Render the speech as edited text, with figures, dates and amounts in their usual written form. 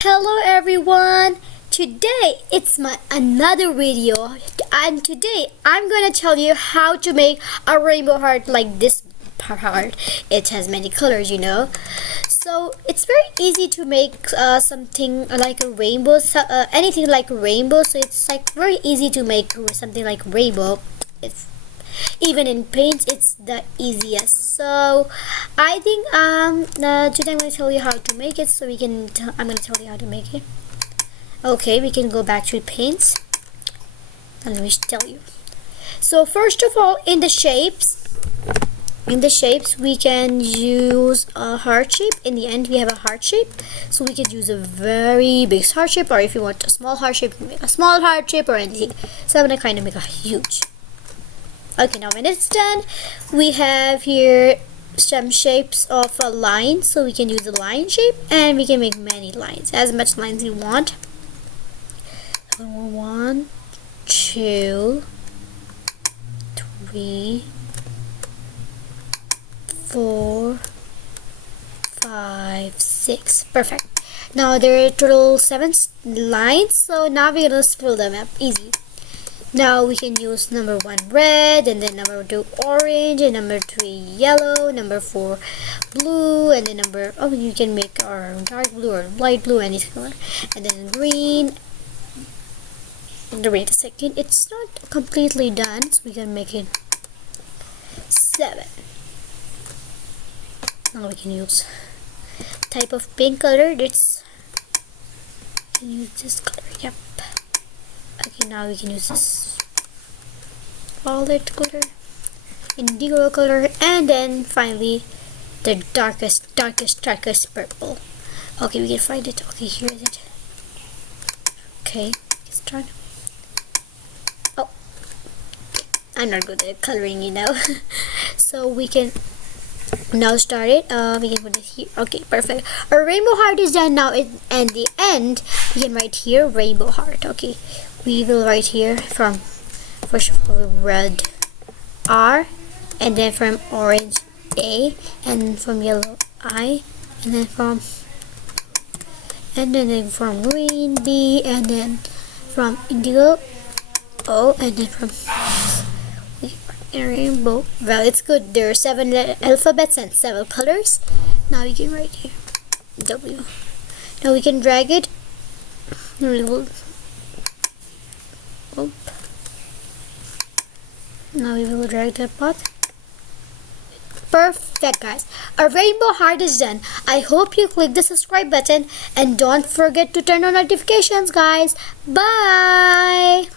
Hello everyone. Today it's my another video, and today I'm gonna tell you how to make a rainbow heart like this heart. It has many colors, so it's very easy to make something like a rainbow, anything like a rainbow. So it's like very easy to make something like rainbow. It's even in paint, it's the easiest. So I think today I'm going to tell you how to make it, so I'm going to tell you how to make it. Okay, we can go back to paints and let me tell you. So first of all, in the shapes we can use a heart shape. In the end we have a heart shape, so we can use a very big heart shape, or if you want a small heart shape, you can make a small heart shape or anything. So I'm going to kind of make a huge. Okay, now when it's done, we have here some shapes of a line, so we can use a line shape, and we can make many lines, as much lines you want. 1, 2, 3, 4, 5, 6. Perfect. Now there are total 7 lines, so now we're gonna fill them up easy. Now we can use number 1 red, and then number 2 orange, and number 3 yellow, number 4 blue, and then you can make our dark blue or light blue, any color, and then green. Wait a second, it's not completely done, so we can make it 7. Now we can use type of pink color. We can use this color. Yep. Okay, now we can use this violet color, indigo color, and then finally the darkest purple. Okay, we can find it. Okay, here is it. Okay, let's try. Oh, I'm not good at coloring, so we can now start it. We can put it here. Okay, perfect. Our rainbow heart is done now. And the end, we can write here rainbow heart. Okay, we will write here from first of all red R, and then from orange A, and from yellow I, and then from green B, and then from indigo O, and then from rainbow. Well, it's good. There are 7 alphabets and 7 colors. Now you can write here W. Now we can drag it. Now we will drag that path. Perfect, guys. Our rainbow heart is done. I hope you click the subscribe button, and don't forget to turn on notifications, guys. Bye.